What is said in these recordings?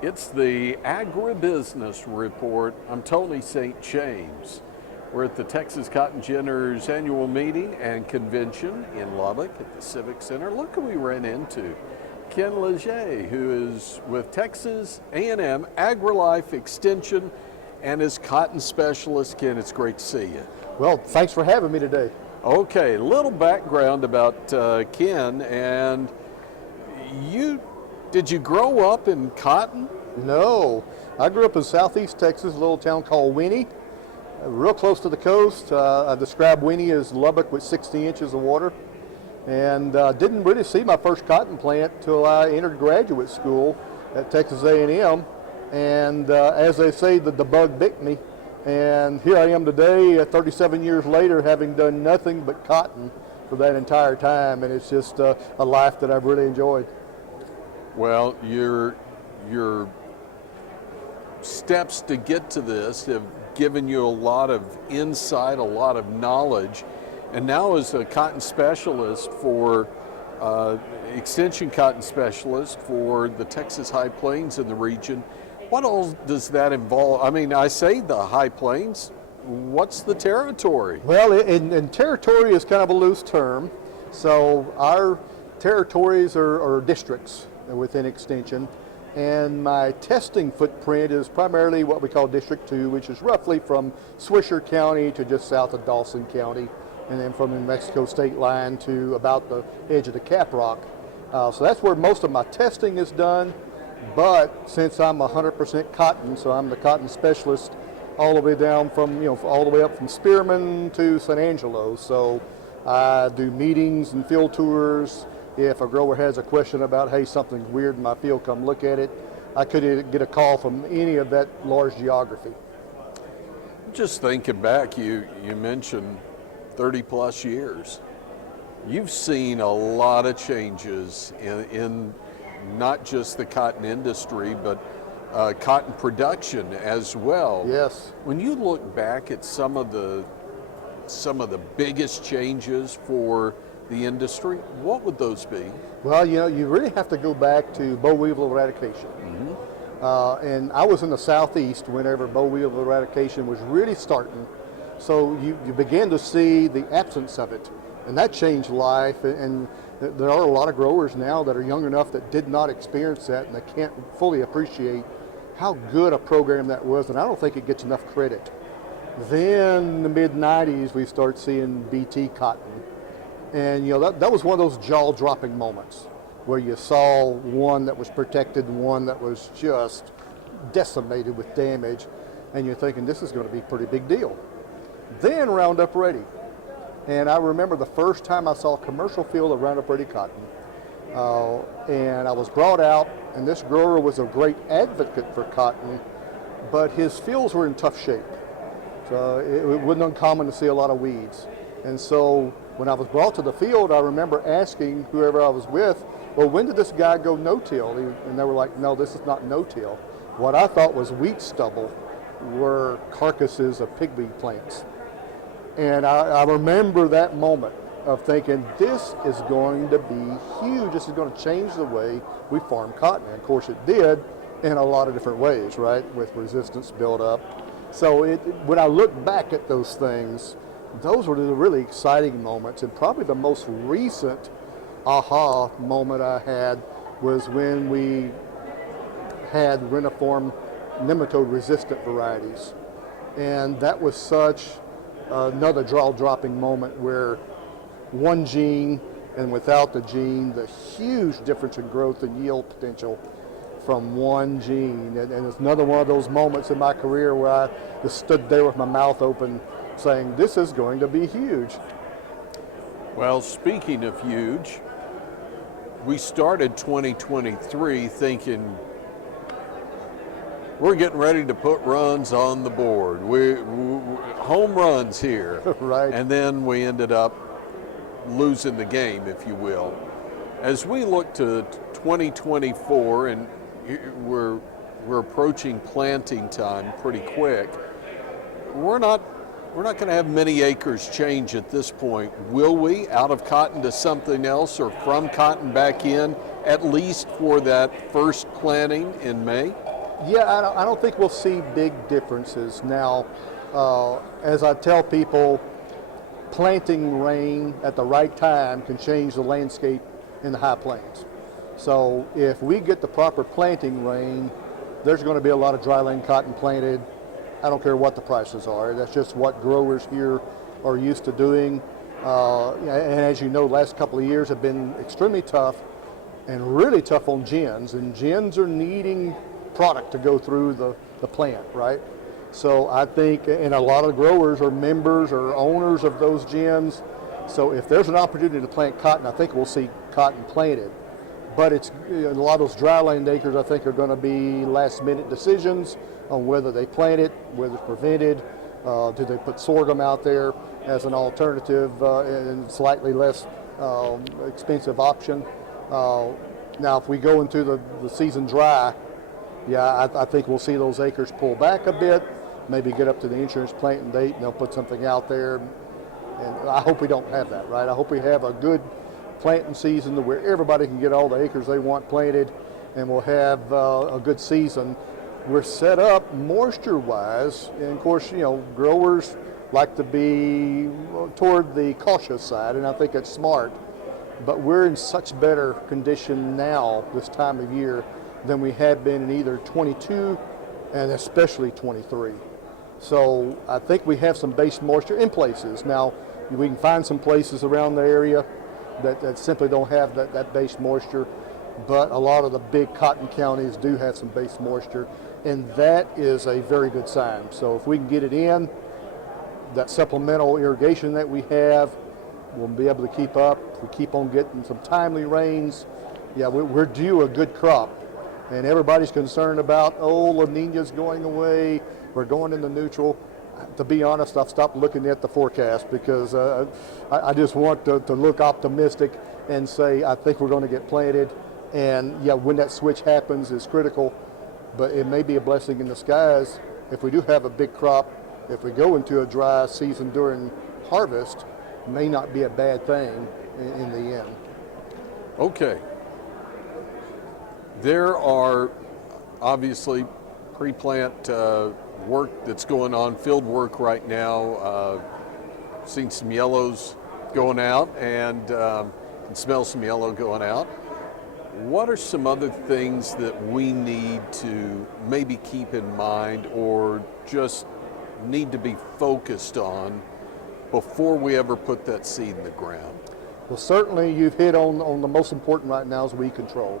It's the Agribusiness Report. I'm Tony St. James. We're at the Texas Cotton Ginners annual meeting and convention in Lubbock at the Civic Center. Look who we ran into. Ken Lege, who is with Texas A&M AgriLife Extension and is cotton specialist. Ken, it's great to see you. Well, thanks for having me today. Okay, a little background about Ken. And did you grow up in cotton? No, I grew up in southeast Texas, a little town called Winnie, real close to the coast. I describe Winnie as Lubbock with 60 inches of water, and didn't really see my first cotton plant till I entered graduate school at Texas A&M. And as they say, the bug bit me, and here I am today, 37 years later, having done nothing but cotton for that entire time, and it's just a life that I've really enjoyed. Well, your steps to get to this have given you a lot of insight, a lot of knowledge, and now as a cotton specialist for extension cotton specialist for the Texas High Plains in the region, what all does that involve? I mean, I say the High Plains, what's the territory? Well, and territory is kind of a loose term, so our territories are districts within extension, and my testing footprint is primarily what we call District 2, which is roughly from Swisher County to just south of Dawson County, and then from the Mexico state line to about the edge of the Caprock. So that's where most of my testing is done, but since I'm 100% cotton, so I'm the cotton specialist all the way down from, all the way up from Spearman to San Angelo. So I do meetings and field tours. If a grower has a question about, hey, something's weird in my field, come look at it, I could get a call from any of that large geography. Just thinking back, you mentioned 30 plus years. You've seen a lot of changes in not just the cotton industry, but cotton production as well. Yes. When you look back at some of the biggest changes for the industry, what would those be? Well, you really have to go back to boll weevil eradication. Mm-hmm. And I was in the southeast whenever boll weevil eradication was really starting. So you began to see the absence of it, and that changed life. And there are a lot of growers now that are young enough that did not experience that, and they can't fully appreciate how good a program that was, and I don't think it gets enough credit. Then in the mid-90s, we start seeing BT cotton. And that was one of those jaw-dropping moments where you saw one that was protected and one that was just decimated with damage, and you're thinking this is going to be a pretty big deal. Then Roundup Ready, and I remember the first time I saw a commercial field of Roundup Ready cotton, and I was brought out, and this grower was a great advocate for cotton, but his fields were in tough shape, so it wasn't uncommon to see a lot of weeds. And so when I was brought to the field, I remember asking whoever I was with, well, when did this guy go no-till? And they were like, no, this is not no-till. What I thought was wheat stubble were carcasses of pigweed plants. And I remember that moment of thinking, this is going to be huge. This is going to change the way we farm cotton. And of course it did in a lot of different ways, right, with resistance built up. So when I look back at those things, those were the really exciting moments, and probably the most recent aha moment I had was when we had reniform nematode resistant varieties. And that was such another jaw-dropping moment where one gene and without the gene, the huge difference in growth and yield potential from one gene. And it's another one of those moments in my career where I just stood there with my mouth open saying, this is going to be huge. Well, speaking of huge, we started 2023 thinking we're getting ready to put runs on the board. We home runs here. Right. And then we ended up losing the game, if you will. As we look to 2024, and we're approaching planting time pretty quick, we're not we're not going to have many acres change at this point. Will we, out of cotton to something else or from cotton back in, at least for that first planting in May? Yeah, I don't think we'll see big differences. Now, as I tell people, planting rain at the right time can change the landscape in the high plains. So if we get the proper planting rain, there's going to be a lot of dryland cotton planted. I don't care what the prices are. That's just what growers here are used to doing. And as you know, last couple of years have been extremely tough and really tough on gins. And gins are needing product to go through the plant, right? So I think, and a lot of growers are members or owners of those gins. So if there's an opportunity to plant cotton, I think we'll see cotton planted. But it's, a lot of those dryland acres, I think, are going to be last-minute decisions on whether they plant it, whether it's prevented, do they put sorghum out there as an alternative and slightly less expensive option. Now, if we go into the season dry, yeah, I think we'll see those acres pull back a bit, maybe get up to the insurance planting date, and they'll put something out there. And I hope we don't have that, right? I hope we have a good planting season to where everybody can get all the acres they want planted, and we'll have a good season. We're set up moisture-wise, and of course, growers like to be toward the cautious side, and I think it's smart. But we're in such better condition now this time of year than we had been in either 22 and especially 23. So I think we have some base moisture in places. Now, we can find some places around the area that simply don't have that base moisture, but a lot of the big cotton counties do have some base moisture, and that is a very good sign. So if we can get it in, that supplemental irrigation that we have, we'll be able to keep up. If we keep on getting some timely rains, yeah, we're due a good crop. And everybody's concerned about, La Nina's going away, we're going into neutral. To be honest, I've stopped looking at the forecast because I just want to look optimistic and say I think we're going to get planted. And yeah, when that switch happens is critical, but it may be a blessing in disguise. If we do have a big crop, if we go into a dry season during harvest, may not be a bad thing in the end. Okay. There are obviously pre-plant work that's going on, field work right now. Seen some yellows going out and can smell some yellow going out. What are some other things that we need to maybe keep in mind or just need to be focused on before we ever put that seed in the ground? Well, certainly you've hit on the most important right now is weed control.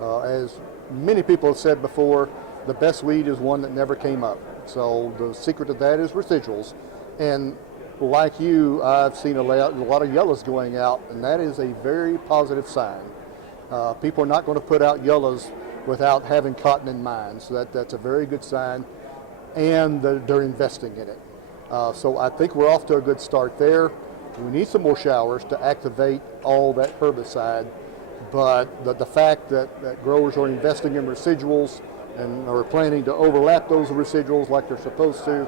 As many people have said before, the best weed is one that never came up. So the secret to that is residuals. And like you, I've seen a lot of yellows going out, and that is a very positive sign. People are not going to put out yellows without having cotton in mind. So that's a very good sign, and they're investing in it. So I think we're off to a good start there. We need some more showers to activate all that herbicide. But the fact that growers are investing in residuals and are planning to overlap those residuals like they're supposed to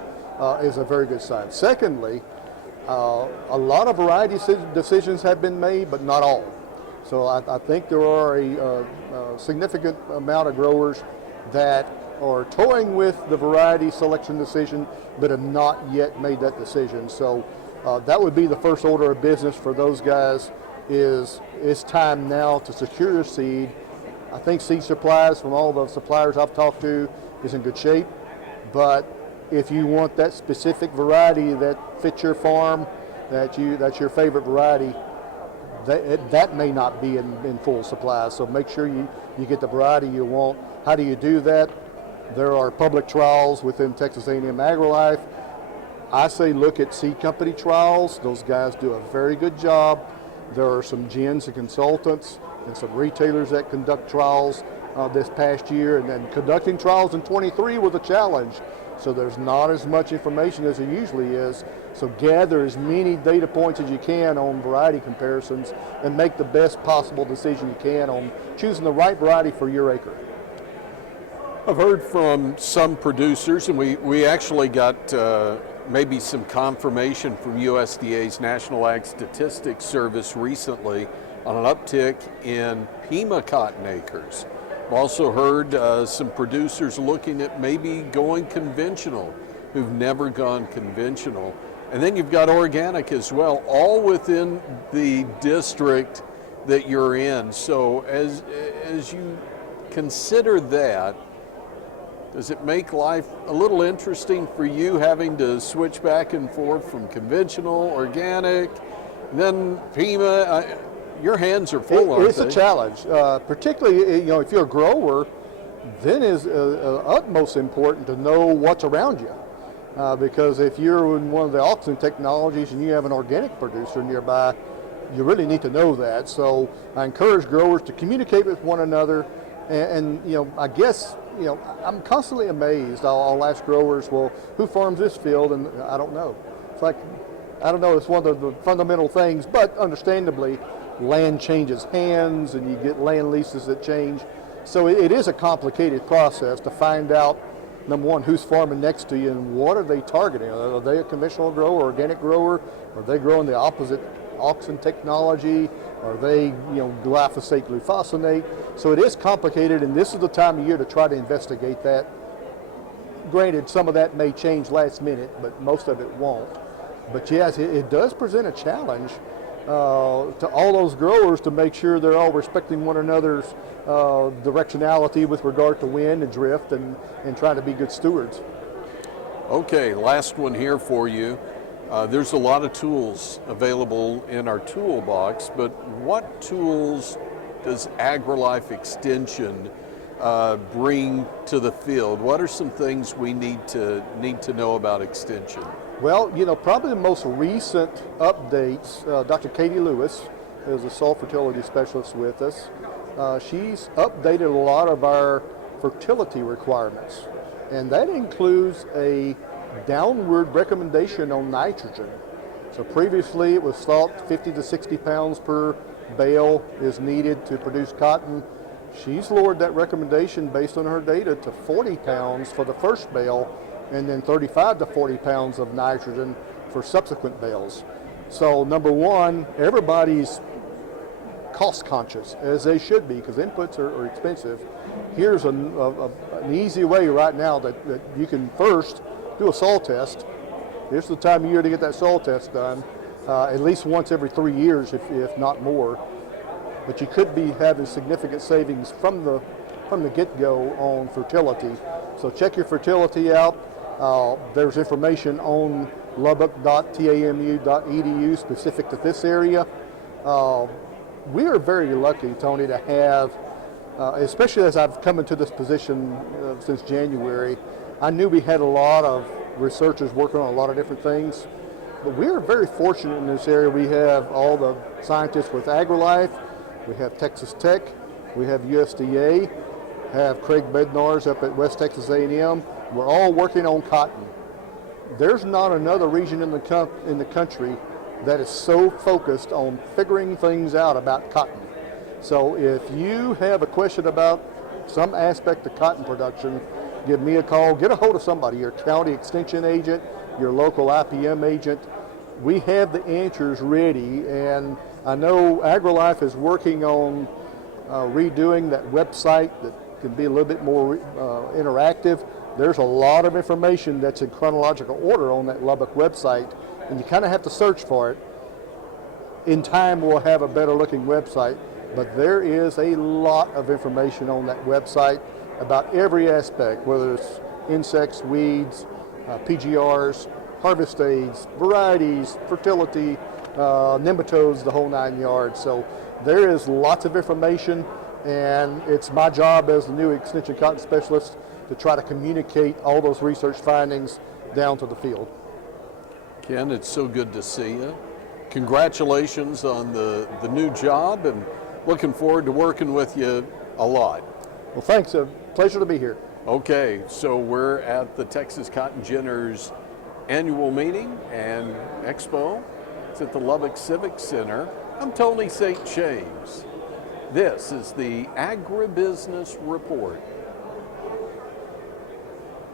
is a very good sign. Secondly, a lot of variety decisions have been made, but not all. So I think there are a significant amount of growers that are toying with the variety selection decision, but have not yet made that decision. So that would be the first order of business for those guys. It's time now to secure your seed. I think seed supplies from all the suppliers I've talked to is in good shape, but if you want that specific variety that fits your farm, that's your favorite variety, that may not be in full supply. So make sure you get the variety you want. How do you do that? There are public trials within Texas A&M AgriLife. I say look at seed company trials. Those guys do a very good job. There are some gins and consultants and some retailers that conduct trials this past year, and then conducting trials in 23 was a challenge. So there's not as much information as there usually is. So gather as many data points as you can on variety comparisons and make the best possible decision you can on choosing the right variety for your acre. I've heard from some producers, and we actually got maybe some confirmation from USDA's National Ag Statistics Service recently on an uptick in Pima cotton acres. I've also heard some producers looking at maybe going conventional who've never gone conventional. And then you've got organic as well, all within the district that you're in. So as you consider that, does it make life a little interesting for you having to switch back and forth from conventional, organic, then Pima? Your hands are full, aren't they? It's a challenge, particularly if you're a grower. Then is utmost important to know what's around you, because if you're in one of the auction technologies and you have an organic producer nearby, you really need to know that. So I encourage growers to communicate with one another, and I guess I'm constantly amazed. I'll ask growers, well, who farms this field? And I don't know. It's like, I don't know, it's one of the fundamental things, but understandably, land changes hands and you get land leases that change. So it is a complicated process to find out, number one, who's farming next to you and what are they targeting? Are they a conventional grower, organic grower? Are they growing the opposite auxin technology? Are they, glyphosate, glufosinate? So it is complicated, and this is the time of year to try to investigate that. Granted, some of that may change last minute, but most of it won't. But yes, it does present a challenge to all those growers to make sure they're all respecting one another's directionality with regard to wind and drift, and trying to be good stewards. Okay, last one here for you. There's a lot of tools available in our toolbox, but what tools does AgriLife Extension bring to the field? What are some things we need to know about Extension? Well, probably the most recent updates, Dr. Katie Lewis is a soil fertility specialist with us. She's updated a lot of our fertility requirements, and that includes a downward recommendation on nitrogen. So previously it was thought 50 to 60 pounds per bale is needed to produce cotton. She's lowered that recommendation based on her data to 40 pounds for the first bale, and then 35 to 40 pounds of nitrogen for subsequent bales. So number one, everybody's cost conscious, as they should be, because inputs are expensive. Here's an easy way right now that you can first do a soil test. Here's the time of year to get that soil test done, at least once every 3 years, if not more. But you could be having significant savings from the get-go on fertility. So check your fertility out. There's information on lubbock.tamu.edu specific to this area. We are very lucky, Tony, to have, especially as I've come into this position since January, I knew we had a lot of researchers working on a lot of different things, but we are very fortunate in this area. We have all the scientists with AgriLife, we have Texas Tech, we have USDA, have Craig Bednar's up at West Texas A&M. We're all working on cotton. There's not another region in the country that is so focused on figuring things out about cotton. So if you have a question about some aspect of cotton production, give me a call, get a hold of somebody, your county extension agent, your local IPM agent. We have the answers ready, and I know AgriLife is working on redoing that website that can be a little bit more interactive. There's a lot of information that's in chronological order on that Lubbock website, and you kind of have to search for it. In time, we'll have a better looking website, but there is a lot of information on that website about every aspect, whether it's insects, weeds, PGRs, harvest aids, varieties, fertility, nematodes, the whole 9 yards. So there is lots of information, and it's my job as the new Extension Cotton Specialist to try to communicate all those research findings down to the field. Ken, it's so good to see you. Congratulations on the new job, and looking forward to working with you a lot. Well, thanks. A pleasure to be here. Okay, so we're at the Texas Cotton Ginners annual meeting and expo. It's at the Lubbock Civic Center. I'm Tony St. James. This is the Agribusiness Report.